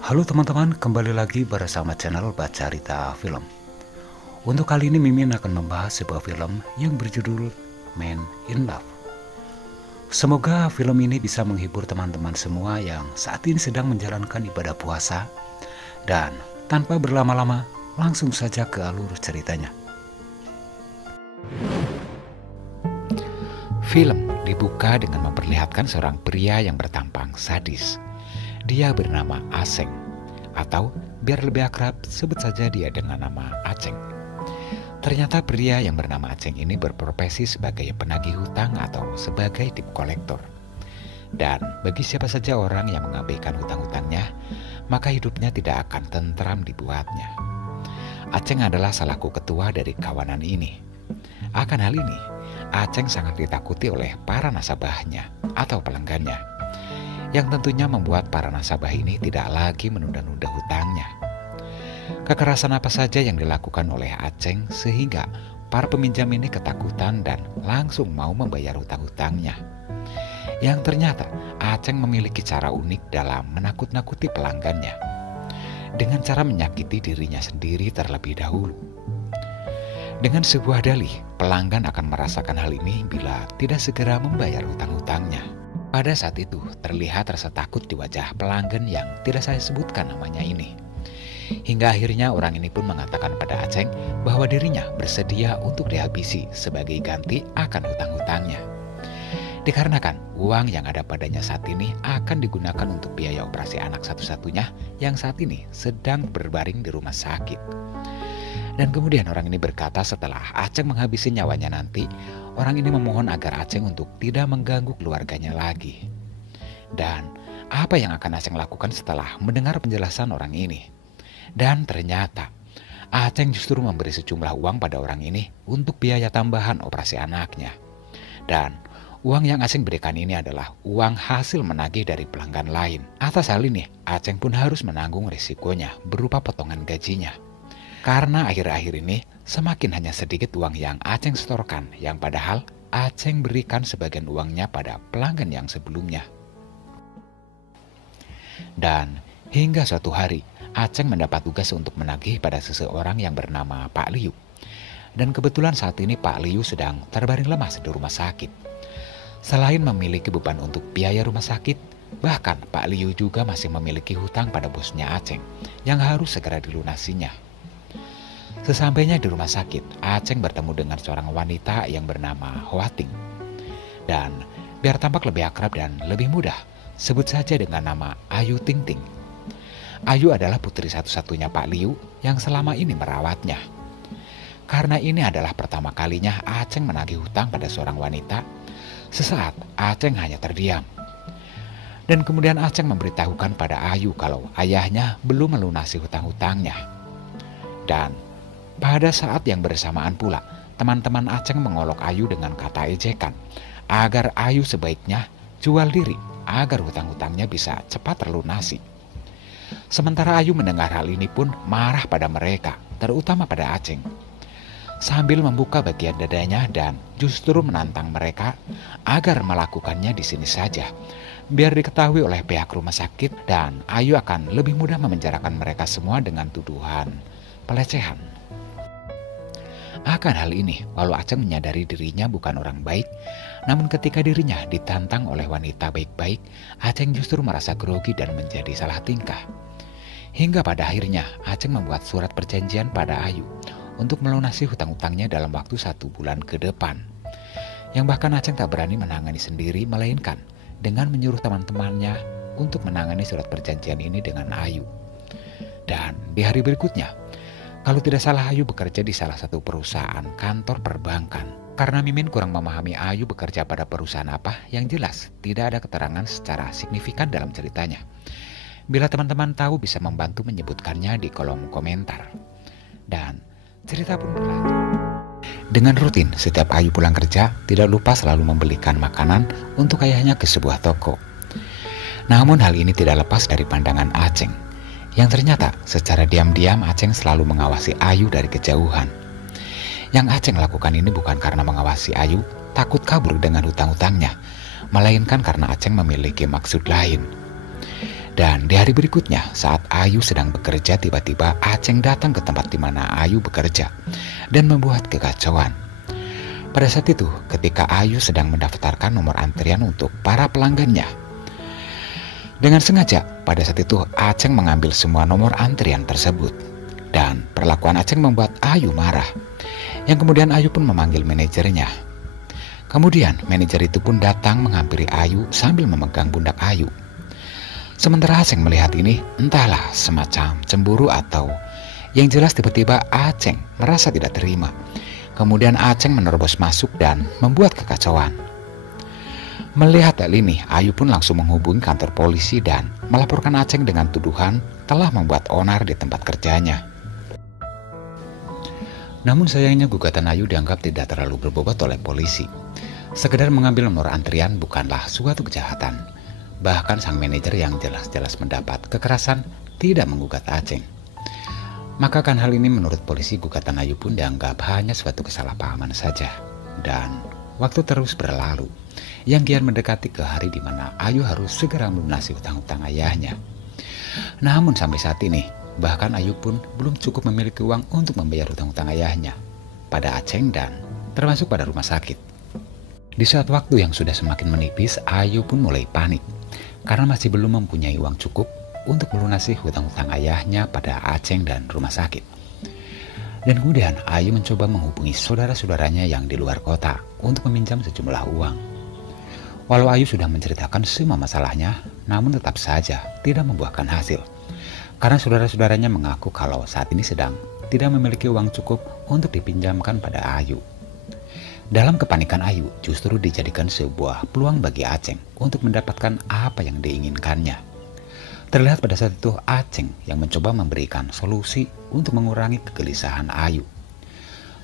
Halo teman-teman, kembali lagi bersama channel Baca Rita Film. Untuk kali ini Mimin akan membahas sebuah film yang berjudul Man in Love. Semoga film ini bisa menghibur teman-teman semua yang saat ini sedang menjalankan ibadah puasa. Dan tanpa berlama-lama, langsung saja ke alur ceritanya. Film dibuka dengan memperlihatkan seorang pria yang bertampang sadis. Dia bernama Aceng, atau biar lebih akrab sebut saja dia dengan nama Aceng. Ternyata pria yang bernama Aceng ini berprofesi sebagai penagih hutang atau sebagai debt collector. Dan bagi siapa saja orang yang mengabaikan hutang-hutangnya, maka hidupnya tidak akan tentram dibuatnya. Aceng adalah selaku ketua dari kawanan ini. Akan hal ini, Aceng sangat ditakuti oleh para nasabahnya atau pelanggannya, yang tentunya membuat para nasabah ini tidak lagi menunda-nunda hutangnya. Kekerasan apa saja yang dilakukan oleh Aceng sehingga para peminjam ini ketakutan dan langsung mau membayar hutang-hutangnya. Yang ternyata Aceng memiliki cara unik dalam menakut-nakuti pelanggannya, dengan cara menyakiti dirinya sendiri terlebih dahulu. Dengan sebuah dalih, pelanggan akan merasakan hal ini bila tidak segera membayar hutang-hutangnya. Pada saat itu, terlihat rasa takut di wajah pelanggan yang tidak saya sebutkan namanya ini. Hingga akhirnya orang ini pun mengatakan pada Aceng bahwa dirinya bersedia untuk dihabisi sebagai ganti akan hutang-hutangnya. Dikarenakan uang yang ada padanya saat ini akan digunakan untuk biaya operasi anak satu-satunya yang saat ini sedang berbaring di rumah sakit. Dan kemudian orang ini berkata setelah Aceng menghabisi nyawanya nanti, orang ini memohon agar Aceng untuk tidak mengganggu keluarganya lagi. Dan apa yang akan Aceng lakukan setelah mendengar penjelasan orang ini? Dan ternyata Aceng justru memberi sejumlah uang pada orang ini untuk biaya tambahan operasi anaknya. Dan uang yang Aceng berikan ini adalah uang hasil menagih dari pelanggan lain. Atas hal ini, Aceng pun harus menanggung risikonya berupa potongan gajinya. Karena akhir-akhir ini semakin hanya sedikit uang yang Aceng setorkan, yang padahal Aceng berikan sebagian uangnya pada pelanggan yang sebelumnya. Dan hingga suatu hari, Aceng mendapat tugas untuk menagih pada seseorang yang bernama Pak Liu. Dan kebetulan saat ini Pak Liu sedang terbaring lemas di rumah sakit. Selain memiliki beban untuk biaya rumah sakit, bahkan Pak Liu juga masih memiliki hutang pada bosnya Aceng yang harus segera dilunasinya. Sesampainya di rumah sakit, Aceng bertemu dengan seorang wanita yang bernama Hoa Ting. Dan biar tampak lebih akrab dan lebih mudah, sebut saja dengan nama Ayu Ting Ting. Ayu adalah putri satu-satunya Pak Liu yang selama ini merawatnya. Karena ini adalah pertama kalinya Aceng menagih hutang pada seorang wanita, sesaat Aceng hanya terdiam. Dan kemudian Aceng memberitahukan pada Ayu kalau ayahnya belum melunasi hutang-hutangnya. Dan pada saat yang bersamaan pula, teman-teman Aceng mengolok Ayu dengan kata ejekan agar Ayu sebaiknya jual diri agar hutang-hutangnya bisa cepat terlunasi. Sementara Ayu mendengar hal ini pun marah pada mereka, terutama pada Aceng. Sambil membuka bagian dadanya dan justru menantang mereka agar melakukannya di sini saja, biar diketahui oleh pihak rumah sakit dan Ayu akan lebih mudah memenjarakan mereka semua dengan tuduhan pelecehan. Akan hal ini, walau Aceng menyadari dirinya bukan orang baik, namun ketika dirinya ditantang oleh wanita baik-baik, Aceng justru merasa grogi dan menjadi salah tingkah. Hingga pada akhirnya, Aceng membuat surat perjanjian pada Ayu untuk melunasi hutang-hutangnya dalam waktu 1 bulan ke depan. Yang bahkan Aceng tak berani menangani sendiri, melainkan dengan menyuruh teman-temannya untuk menangani surat perjanjian ini dengan Ayu. Dan di hari berikutnya, kalau tidak salah Ayu bekerja di salah satu perusahaan kantor perbankan. Karena Mimin kurang memahami Ayu bekerja pada perusahaan apa, yang jelas tidak ada keterangan secara signifikan dalam ceritanya. Bila teman-teman tahu bisa membantu menyebutkannya di kolom komentar. Dan cerita pun berlanjut. Dengan rutin setiap Ayu pulang kerja, tidak lupa selalu membelikan makanan untuk ayahnya ke sebuah toko. Namun hal ini tidak lepas dari pandangan Aceng, yang ternyata secara diam-diam Aceng selalu mengawasi Ayu dari kejauhan. Yang Aceng lakukan ini bukan karena mengawasi Ayu takut kabur dengan hutang-hutangnya, melainkan karena Aceng memiliki maksud lain. Dan di hari berikutnya, saat Ayu sedang bekerja, tiba-tiba Aceng datang ke tempat di mana Ayu bekerja dan membuat kekacauan. Pada saat itu, ketika Ayu sedang mendaftarkan nomor antrian untuk para pelanggannya, dengan sengaja pada saat itu Aceng mengambil semua nomor antrian tersebut. Dan perlakuan Aceng membuat Ayu marah, yang kemudian Ayu pun memanggil manajernya. Kemudian manajer itu pun datang menghampiri Ayu sambil memegang pundak Ayu. Sementara Aceng melihat ini, entahlah semacam cemburu atau yang jelas tiba-tiba Aceng merasa tidak terima. Kemudian Aceng menerobos masuk dan membuat kekacauan. Melihat hal ini, Ayu pun langsung menghubungi kantor polisi dan melaporkan Aceng dengan tuduhan telah membuat onar di tempat kerjanya. Namun sayangnya gugatan Ayu dianggap tidak terlalu berbobot oleh polisi. Sekedar mengambil nomor antrian bukanlah suatu kejahatan. Bahkan sang manajer yang jelas-jelas mendapat kekerasan tidak menggugat Aceng. Maka kan hal ini menurut polisi gugatan Ayu pun dianggap hanya suatu kesalahpahaman saja. Dan waktu terus berlalu, yang kian mendekati ke hari di mana Ayu harus segera melunasi hutang-hutang ayahnya. Namun sampai saat ini, bahkan Ayu pun belum cukup memiliki uang untuk membayar hutang-hutang ayahnya pada Aceng dan termasuk pada rumah sakit. Di saat waktu yang sudah semakin menipis, Ayu pun mulai panik karena masih belum mempunyai uang cukup untuk melunasi hutang-hutang ayahnya pada Aceng dan rumah sakit. Dan kemudian Ayu mencoba menghubungi saudara-saudaranya yang di luar kota untuk meminjam sejumlah uang. Walau Ayu sudah menceritakan semua masalahnya, namun tetap saja tidak membuahkan hasil. Karena saudara-saudaranya mengaku kalau saat ini sedang tidak memiliki uang cukup untuk dipinjamkan pada Ayu. Dalam kepanikan Ayu justru dijadikan sebuah peluang bagi Aceng untuk mendapatkan apa yang diinginkannya. Terlihat pada saat itu Aceng yang mencoba memberikan solusi untuk mengurangi kegelisahan Ayu.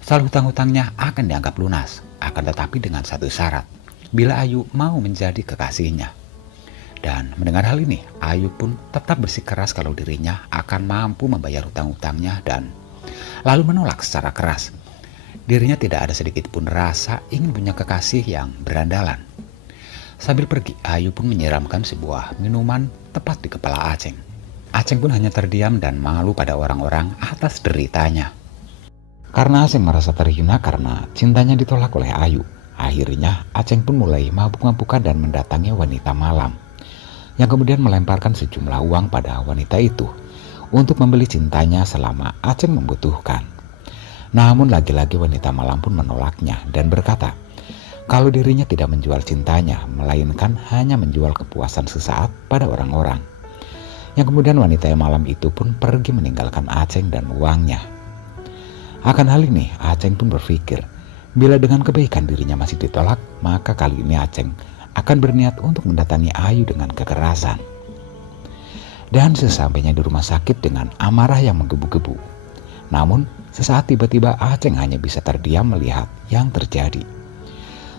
Soal hutang-hutangnya akan dianggap lunas, akan tetapi dengan satu syarat, bila Ayu mau menjadi kekasihnya. Dan mendengar hal ini, Ayu pun tetap bersikeras kalau dirinya akan mampu membayar hutang-hutangnya dan lalu menolak secara keras. Dirinya tidak ada sedikit pun rasa ingin punya kekasih yang berandalan. Sambil pergi, Ayu pun menyiramkan sebuah minuman tepat di kepala Aceng. Aceng pun hanya terdiam dan malu pada orang-orang atas deritanya. Karena Aceng merasa terhina karena cintanya ditolak oleh Ayu, akhirnya Aceng pun mulai mabuk-mabukan dan mendatangi wanita malam, yang kemudian melemparkan sejumlah uang pada wanita itu untuk membeli cintanya selama Aceng membutuhkan. Namun lagi-lagi wanita malam pun menolaknya dan berkata kalau dirinya tidak menjual cintanya, melainkan hanya menjual kepuasan sesaat pada orang-orang. Yang kemudian wanita yang malam itu pun pergi meninggalkan Aceng dan uangnya. Akan hal ini, Aceng pun berpikir, bila dengan kebaikan dirinya masih ditolak, maka kali ini Aceng akan berniat untuk mendatangi Ayu dengan kekerasan. Dan sesampainya di rumah sakit dengan amarah yang menggebu-gebu. Namun, sesaat tiba-tiba Aceng hanya bisa terdiam melihat yang terjadi.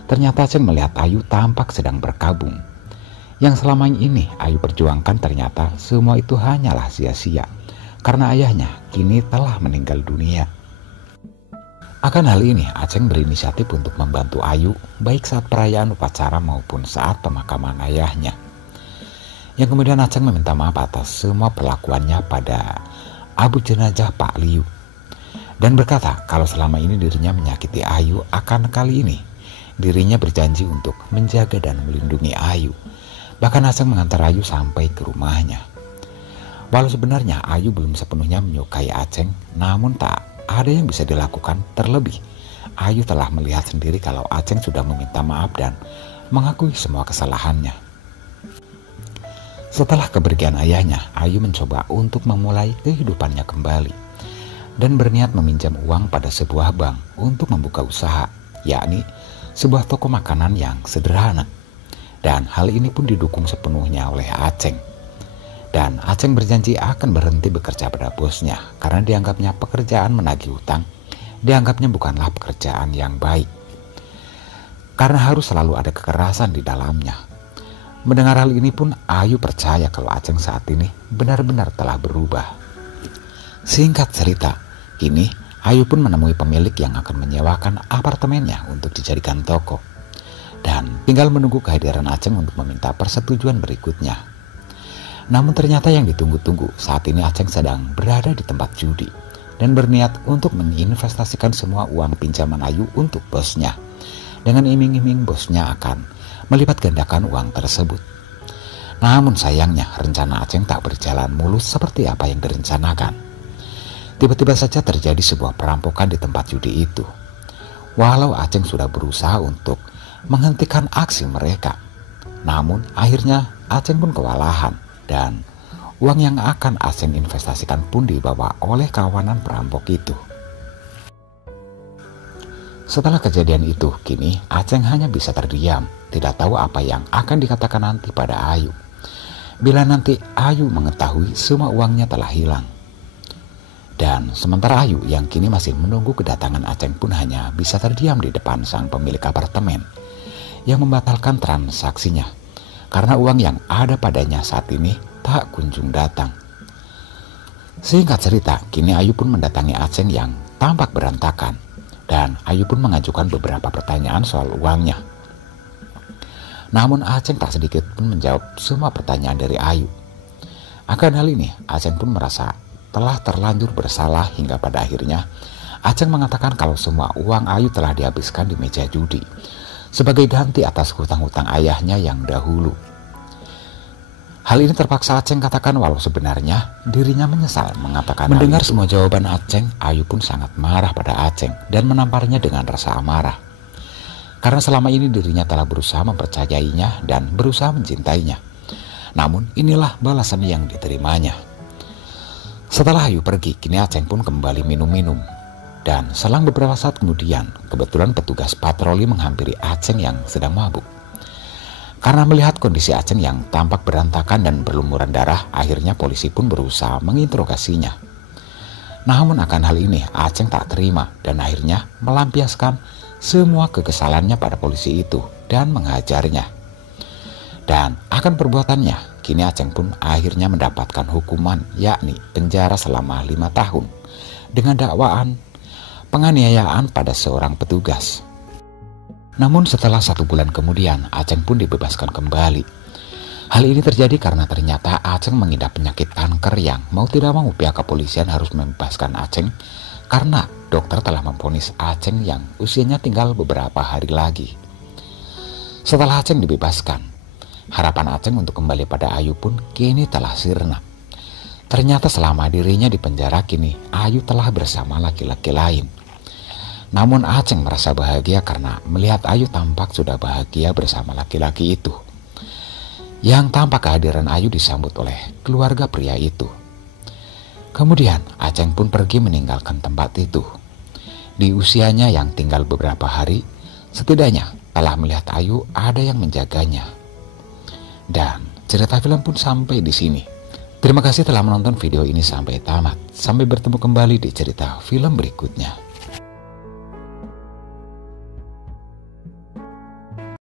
Ternyata Aceng melihat Ayu tampak sedang berkabung. Yang selama ini Ayu perjuangkan ternyata semua itu hanyalah sia-sia. Karena ayahnya kini telah meninggal dunia. Akan hal ini Aceng berinisiatif untuk membantu Ayu baik saat perayaan upacara maupun saat pemakaman ayahnya. Yang kemudian Aceng meminta maaf atas semua perlakuannya pada abu jenazah Pak Liu. Dan berkata kalau selama ini dirinya menyakiti Ayu, akan kali ini dirinya berjanji untuk menjaga dan melindungi Ayu. Bahkan Aceng mengantar Ayu sampai ke rumahnya. Walau sebenarnya Ayu belum sepenuhnya menyukai Aceng, namun tak ada yang bisa dilakukan. Terlebih Ayu telah melihat sendiri kalau Aceng sudah meminta maaf dan mengakui semua kesalahannya. Setelah kepergian ayahnya, Ayu mencoba untuk memulai kehidupannya kembali dan berniat meminjam uang pada sebuah bank untuk membuka usaha, yakni sebuah toko makanan yang sederhana. Dan hal ini pun didukung sepenuhnya oleh Aceng. Dan Aceng berjanji akan berhenti bekerja pada bosnya karena dianggapnya pekerjaan menagih hutang, dianggapnya bukanlah pekerjaan yang baik. Karena harus selalu ada kekerasan di dalamnya. Mendengar hal ini pun Ayu percaya kalau Aceng saat ini benar-benar telah berubah. Singkat cerita, kini Ayu pun menemui pemilik yang akan menyewakan apartemennya untuk dijadikan toko. Dan tinggal menunggu kehadiran Aceng untuk meminta persetujuan berikutnya. Namun ternyata yang ditunggu-tunggu, saat ini Aceng sedang berada di tempat judi dan berniat untuk menginvestasikan semua uang pinjaman Ayu untuk bosnya, dengan iming-iming bosnya akan melipat gandakan uang tersebut. Namun sayangnya rencana Aceng tak berjalan mulus seperti apa yang direncanakan. Tiba-tiba saja terjadi sebuah perampokan di tempat judi itu. Walau Aceng sudah berusaha untuk menghentikan aksi mereka, namun akhirnya Aceng pun kewalahan dan uang yang akan Aceng investasikan pun dibawa oleh kawanan perampok itu. Setelah kejadian itu, kini Aceng hanya bisa terdiam, tidak tahu apa yang akan dikatakan nanti pada Ayu. Bila nanti Ayu mengetahui semua uangnya telah hilang. Dan sementara Ayu yang kini masih menunggu kedatangan Aceng pun hanya bisa terdiam di depan sang pemilik apartemen yang membatalkan transaksinya karena uang yang ada padanya saat ini tak kunjung datang. Singkat cerita, kini Ayu pun mendatangi Aceng yang tampak berantakan dan Ayu pun mengajukan beberapa pertanyaan soal uangnya. Namun Aceng tak sedikit pun menjawab semua pertanyaan dari Ayu. Akan hal ini, Aceng pun merasa telah terlanjur bersalah hingga pada akhirnya Aceng mengatakan kalau semua uang Ayu telah dihabiskan di meja judi sebagai ganti atas hutang-hutang ayahnya yang dahulu. Hal ini terpaksa Aceng katakan walau sebenarnya dirinya menyesal mengatakan. Mendengar semua jawaban Aceng, Ayu pun sangat marah pada Aceng dan menamparnya dengan rasa amarah. Karena selama ini dirinya telah berusaha mempercayainya dan berusaha mencintainya. Namun inilah balasan yang diterimanya. Setelah Ayu pergi, kini Aceng pun kembali minum-minum. Dan selang beberapa saat kemudian, kebetulan petugas patroli menghampiri Aceng yang sedang mabuk. Karena melihat kondisi Aceng yang tampak berantakan dan berlumuran darah, akhirnya polisi pun berusaha menginterogasinya. Namun akan hal ini Aceng tak terima dan akhirnya melampiaskan semua kekesalannya pada polisi itu dan menghajarnya. Dan akan perbuatannya, kini Aceng pun akhirnya mendapatkan hukuman yakni penjara selama 5 tahun dengan dakwaan penganiayaan pada seorang petugas. Namun setelah 1 bulan kemudian, Aceng pun dibebaskan kembali. Hal ini terjadi karena ternyata Aceng mengidap penyakit kanker yang mau tidak mau pihak kepolisian harus membebaskan Aceng karena dokter telah memvonis Aceng yang usianya tinggal beberapa hari lagi. Setelah Aceng dibebaskan, harapan Aceng untuk kembali pada Ayu pun kini telah sirna. Ternyata selama dirinya di penjara kini Ayu telah bersama laki-laki lain. Namun Aceng merasa bahagia karena melihat Ayu tampak sudah bahagia bersama laki-laki itu. Yang tampak kehadiran Ayu disambut oleh keluarga pria itu. Kemudian Aceng pun pergi meninggalkan tempat itu. Di usianya yang tinggal beberapa hari, setidaknya telah melihat Ayu ada yang menjaganya. Dan cerita film pun sampai di sini. Terima kasih telah menonton video ini sampai tamat. Sampai bertemu kembali di cerita film berikutnya.